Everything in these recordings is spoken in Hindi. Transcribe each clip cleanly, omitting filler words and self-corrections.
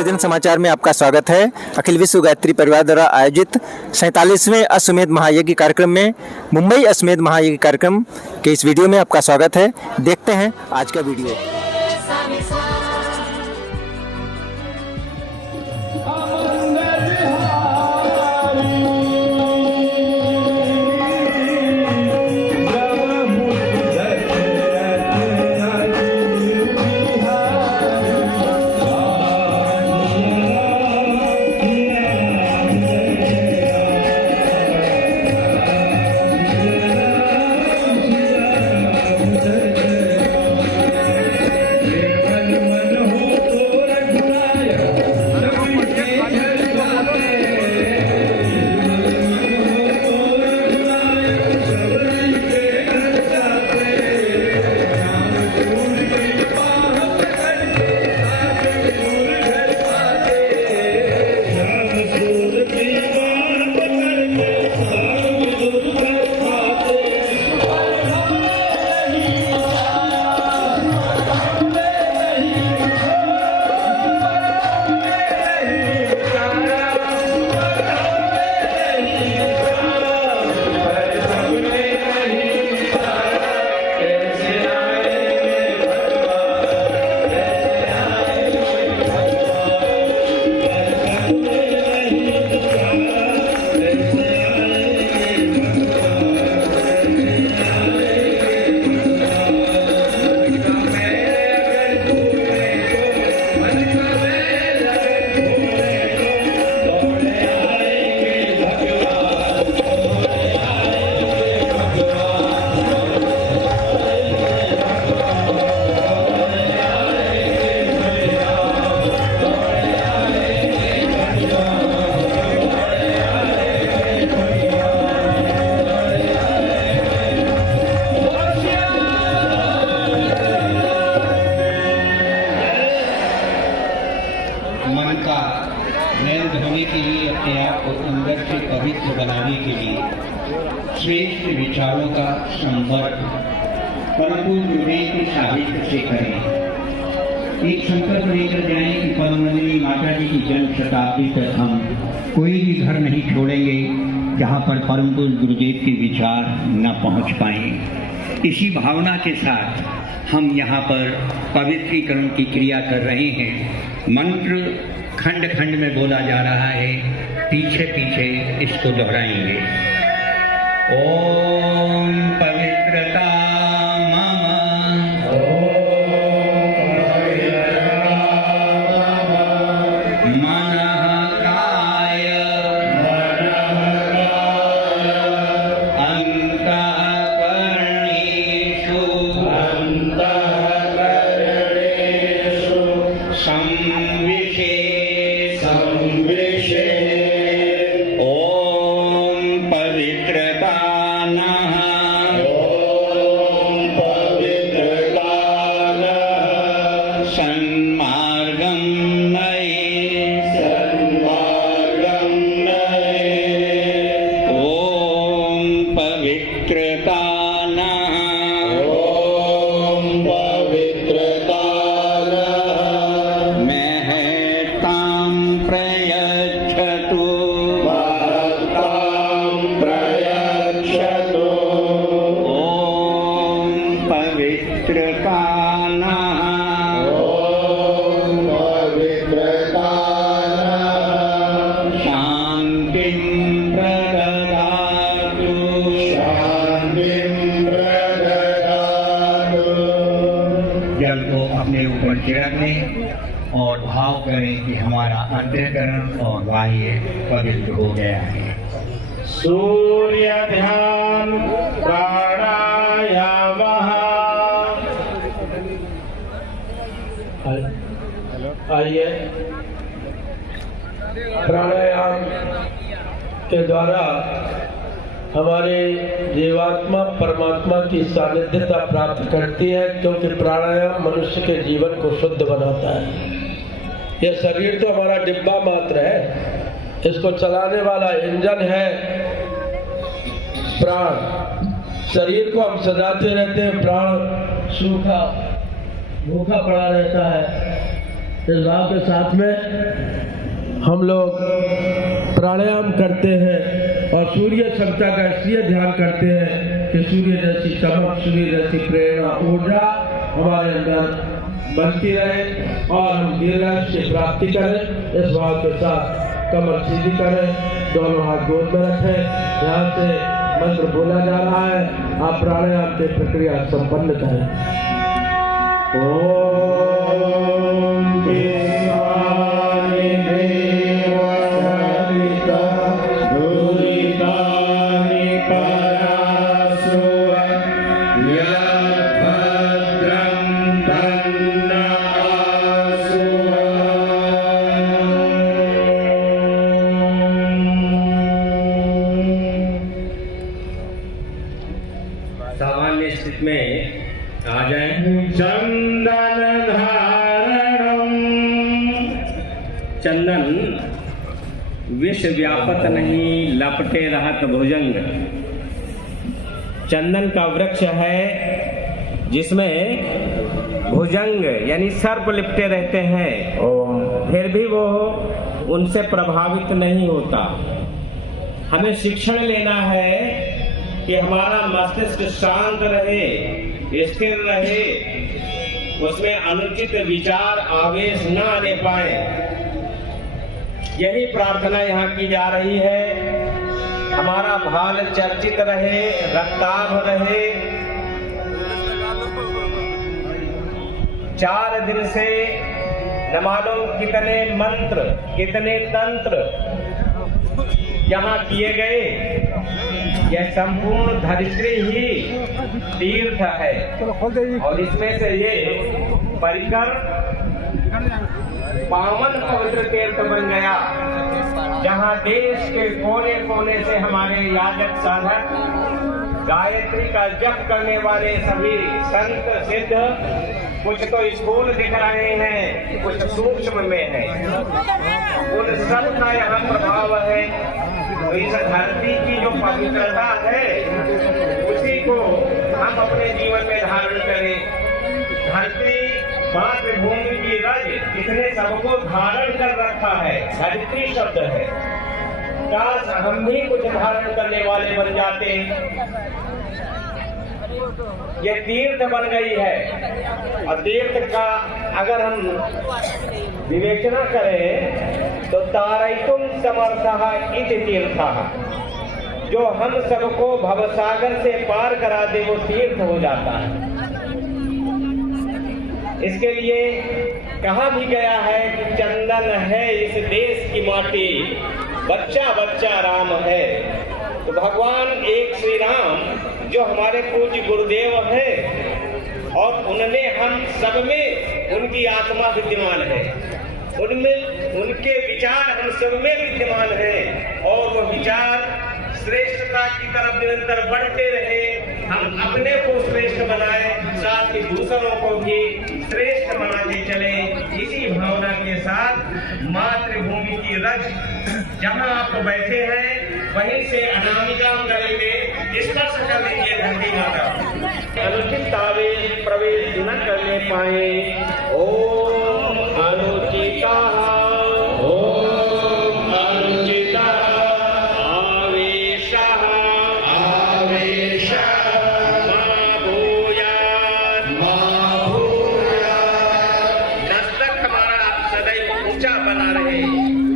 सज्जन समाचार में आपका स्वागत है। अखिल विश्व गायत्री परिवार द्वारा आयोजित 47वें अश्वमेध महायज्ञ कार्यक्रम में मुंबई अश्वमेध महायज्ञ कार्यक्रम के इस वीडियो में आपका स्वागत है। देखते हैं आज का वीडियो। मन का नयन धोने के लिए, अपने आप को अंदर से पवित्र बनाने के लिए श्रेष्ठ विचारों का संवर्ग परम गुरुदेव के साहित्य से करें। एक संकल्प लेकर जाएं कि परमवंदनीय माता जी की जन्म शताब्दी तक हम कोई भी घर नहीं छोड़ेंगे जहाँ पर परम गुरुदेव के विचार न पहुँच पाए। इसी भावना के साथ हम यहाँ पर पवित्रीकरण की क्रिया कर रहे हैं। मंत्र खंड खंड में बोला जा रहा है, पीछे पीछे इसको दोहराएंगे। ओम पवित्रता और भाव करें कि हमारा अंतःकरण और बाह्य पवित्र हो गया है। सूर्य ध्यान प्राणायाम। आइए, प्राणायाम के द्वारा हमारे जीवात्मा परमात्मा की सानिध्यता प्राप्त करती है, क्योंकि प्राणायाम मनुष्य के जीवन को शुद्ध बनाता है। यह शरीर तो हमारा डिब्बा मात्र है, इसको चलाने वाला इंजन है प्राण। शरीर को हम सजाते रहते हैं, प्राण सूखा भूखा पड़ा रहता है, इस भाव के साथ में हम लोग प्राणायाम करते हैं और सूर्य क्षमता का इसलिए ध्यान करते हैं कि सूर्य जैसी चमक, सूर्य जैसी प्रेरणा, ऊर्जा हमारे अंदर बनती रहे और हम दीर्घायुष्य की प्राप्ति करें। इस भाव के साथ कमर सीधी करें, दोनों हाथ गोद में रखें। यहाँ से मंत्र बोला जा रहा है, आप प्राणायाम की प्रक्रिया संपन्न करें। सामान्य स्थिति में आ जाए। चंदन धारणम, चंदन विश्व व्यापत नहीं लपटे रहत भुजंग। चंदन का वृक्ष है जिसमें भुजंग यानी सर्प लिपटे रहते हैं, फिर भी वो उनसे प्रभावित नहीं होता। हमें शिक्षण लेना है कि हमारा मस्तिष्क शांत रहे, स्थिर रहे, उसमें अनुचित विचार आवेश न आने पाए। यही प्रार्थना यहाँ की जा रही है। हमारा भाल चर्चित रहे, रक्ताभ रहे। 4 दिन से न मालूम कितने मंत्र, कितने तंत्र यहाँ किए गए। यह संपूर्ण धरित्री ही तीर्थ है और इसमें से ये परिकर पावन पवित्र तीर्थ बन गया, जहाँ देश के कोने कोने से हमारे याजक साधक गायत्री का जप करने वाले सभी संत सिद्ध, कुछ तो स्कूल दिख रहे हैं, कुछ सूक्ष्म में है, उन सब का यहाँ प्रभाव है। तो इस धरती की जो पवित्रता है उसी को हम अपने जीवन में धारण करें। धरती मातृभूमि की रज, जिसने सबको धारण कर रखा है, धरित्री शब्द है। काश हम भी कुछ धारण करने वाले बन जाते। ये तीर्थ बन गई है और तीर्थ का अगर हम विवेचना करें तो तारयितुम समर्थः इति तीर्थः, जो हम सबको भवसागर से पार करा दे वो तीर्थ हो जाता है। इसके लिए कहा भी गया है कि चंदन है इस देश की माटी, बच्चा बच्चा राम है। तो भगवान एक श्री राम जो हमारे पूज्य गुरुदेव हैं और उनने हम सब में उनकी आत्मा विद्यमान है, उनमें उनके विचार हम सब में विद्यमान हैं और वो विचार श्रेष्ठता की तरफ निरंतर बढ़ते रहे। हम अपने को श्रेष्ठ बनाए, साथ ही दूसरों को भी श्रेष्ठ बनाते चले। इसी भावना के साथ मातृभूमि की रज जहाँ आप बैठे हैं वहीं से अनामिका करेंगे, स्पर्श कर लीजिए धरती माता। अनुचित आवेश प्रवेश न करने पाए। ओम अनुचिता, ओम अनुचिता आवेशः, आवेशः मा भूयात्, मा भूयात्। मस्तक हमारा सदैव ऊंचा बना रहे,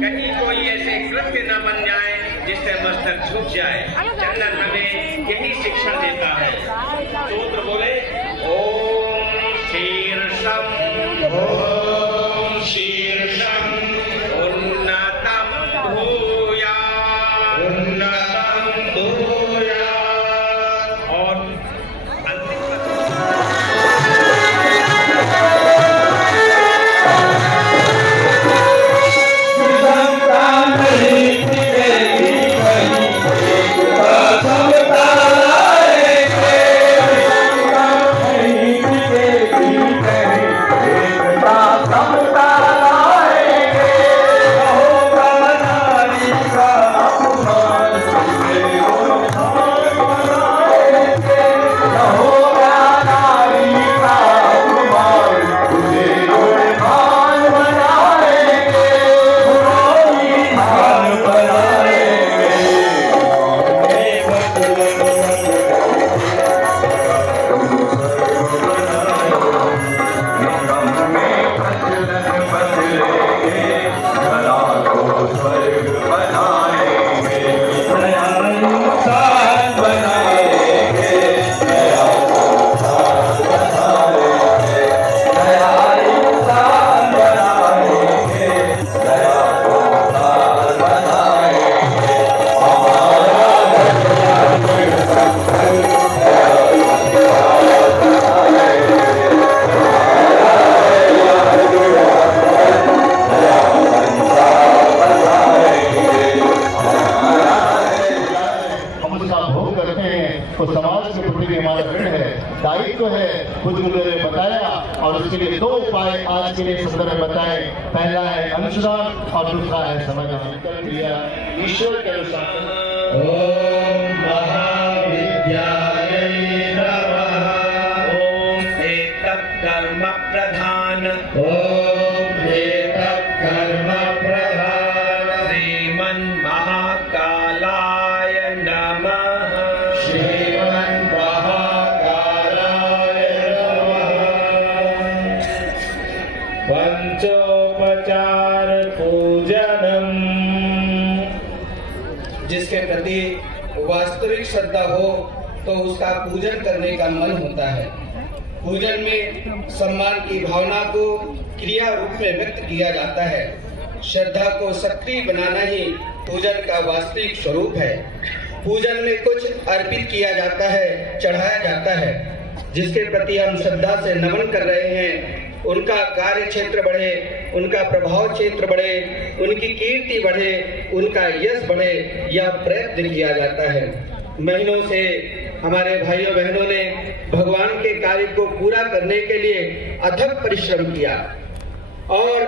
कहीं कोई ऐसे कृत्य न बन जाए जिससे मस्तक झुक जाए। चंदन हमें यही शिक्षा देता है। सूत्र बोले ओम शीर्षम दायित्व है खुद उन्होंने बताया, और उसके लिए 2 उपाय आज के लिए संदर्भ में बताए। पहला है अनुशासन और दूसरा है समाधान। ईश्वर के अनुशासन। ओम महाविद्यालय नमः। ओम एतत् कर्म प्रधान। ओम एतत् कर्म प्रधान। श्रीमन् महाकालाय नमः। श्रीमन् महाकालाय नमः। पंचोपचार पूजनम। जिसके प्रति वास्तविक श्रद्धा हो तो उसका पूजन करने का मन होता है। पूजन में सम्मान की भावना को क्रिया रूप में व्यक्त किया जाता है। श्रद्धा को सक्रिय बनाना ही पूजन का वास्तविक स्वरूप है। पूजन में कुछ अर्पित किया जाता है, चढ़ाया जाता है। जिसके प्रति हम श्रद्धा से नमन कर रहे हैं, उनका कार्य क्षेत्र बढ़े, उनका प्रभाव क्षेत्र बढ़े, उनकी कीर्ति बढ़े, उनका यश बढ़े, यह प्रयत्न किया जाता है। महीनों से हमारे भाइयों बहनों ने भगवान के कार्य को पूरा करने के लिए अथक परिश्रम किया और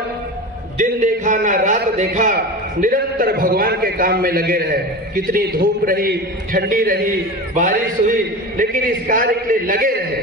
दिन देखा ना रात देखा, निरंतर भगवान के काम में लगे रहे। कितनी धूप रही, ठंडी रही, बारिश हुई, लेकिन इस कार्य के लिए लगे रहे।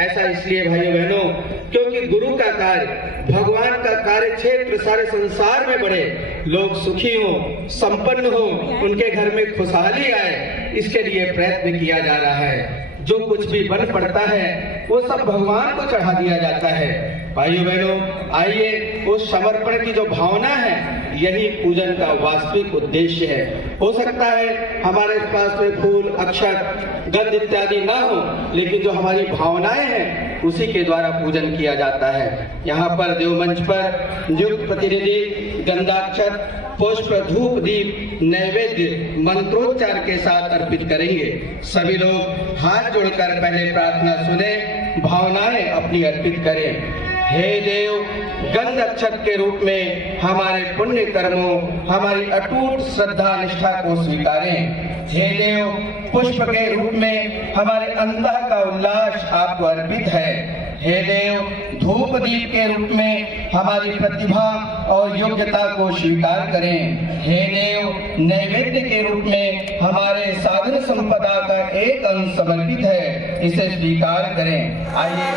ऐसा इसलिए भाइयों बहनों क्योंकि गुरु का कार्य, भगवान का कार्य क्षेत्र सारे संसार में बढ़े, लोग सुखी हों, संपन्न हों, उनके घर में खुशहाली आए, इसके लिए प्रयत्न किया जा रहा है। जो कुछ भी बन पड़ता है वो सब भगवान को चढ़ा दिया जाता है। भाइयों बहनों, आइए उस समर्पण की जो भावना है, यही पूजन का वास्तविक उद्देश्य है। हो सकता है हमारे पास में फूल, अक्षत, गंध इत्यादि ना हो, लेकिन जो हमारी भावनाएं हैं उसी के द्वारा पूजन किया जाता है। यहाँ पर देवमंच पर नियुक्त प्रतिनिधि गंधाक्षत, पुष्प, धूप, दीप, नैवेद्य मंत्रोच्चार के साथ अर्पित करेंगे। सभी लोग हाथ जोड़कर पहले प्रार्थना सुने, भावनाएं अपनी अर्पित करें। हे देव, गंध अक्षत के रूप में हमारे पुण्य कर्मों, हमारी अटूट श्रद्धा निष्ठा को स्वीकारें। हे देव, पुष्प के रूप में हमारे अंतः का उल्लास आपको अर्पित है। हे देव, धूप दीप के रूप में हमारी प्रतिभा और योग्यता को स्वीकार करें। हे देव, नैवेद्य के रूप में हमारे साधन संपदा का एक अंश समर्पित है, इसे स्वीकार करें। आइए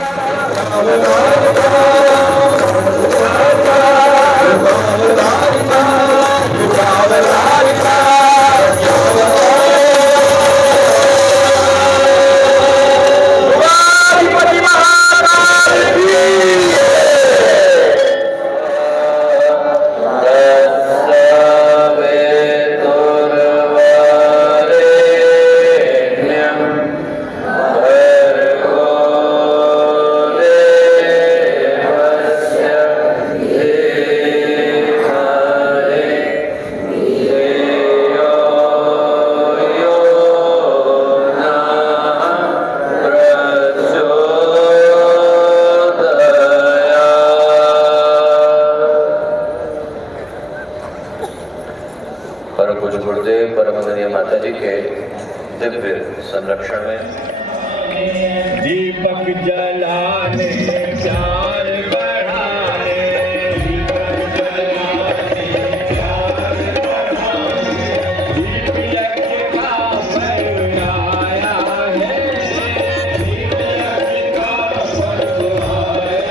परम पूज्य गुरुदेव परम वंदनीय माता जी के दिव्य संरक्षण में दीपक जलाने प्यार बढ़ाने, दीपक जलाने प्यार बढ़ाने, दीप यज्ञ का पर्व आया है, दीप यज्ञ का पर्व आया है।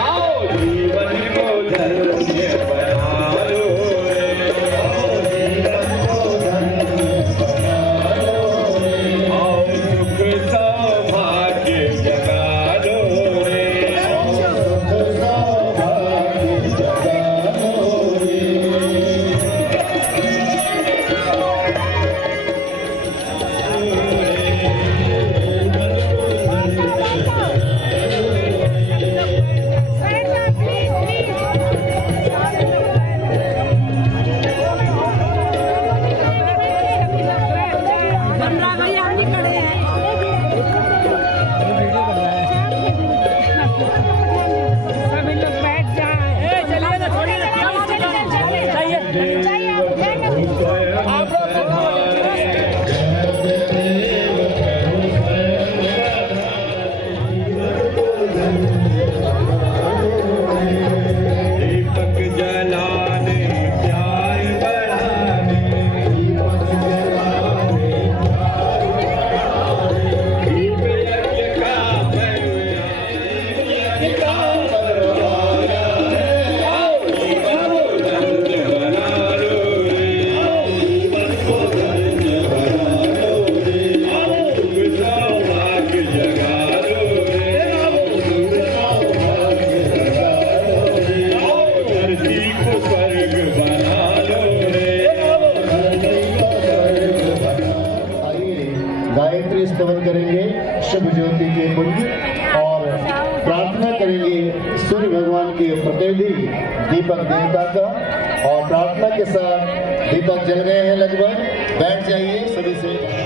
आओ जीवन को धन्य बना लो रे, आओ जीवन को धन्य बना लो रे, आओ सुख सौभाग्य जगा भगवान के प्रतिनिधि दीपक देवता का, और प्रार्थना के साथ दीपक जल गए हैं लगभग। बैठ जाइए सभी से।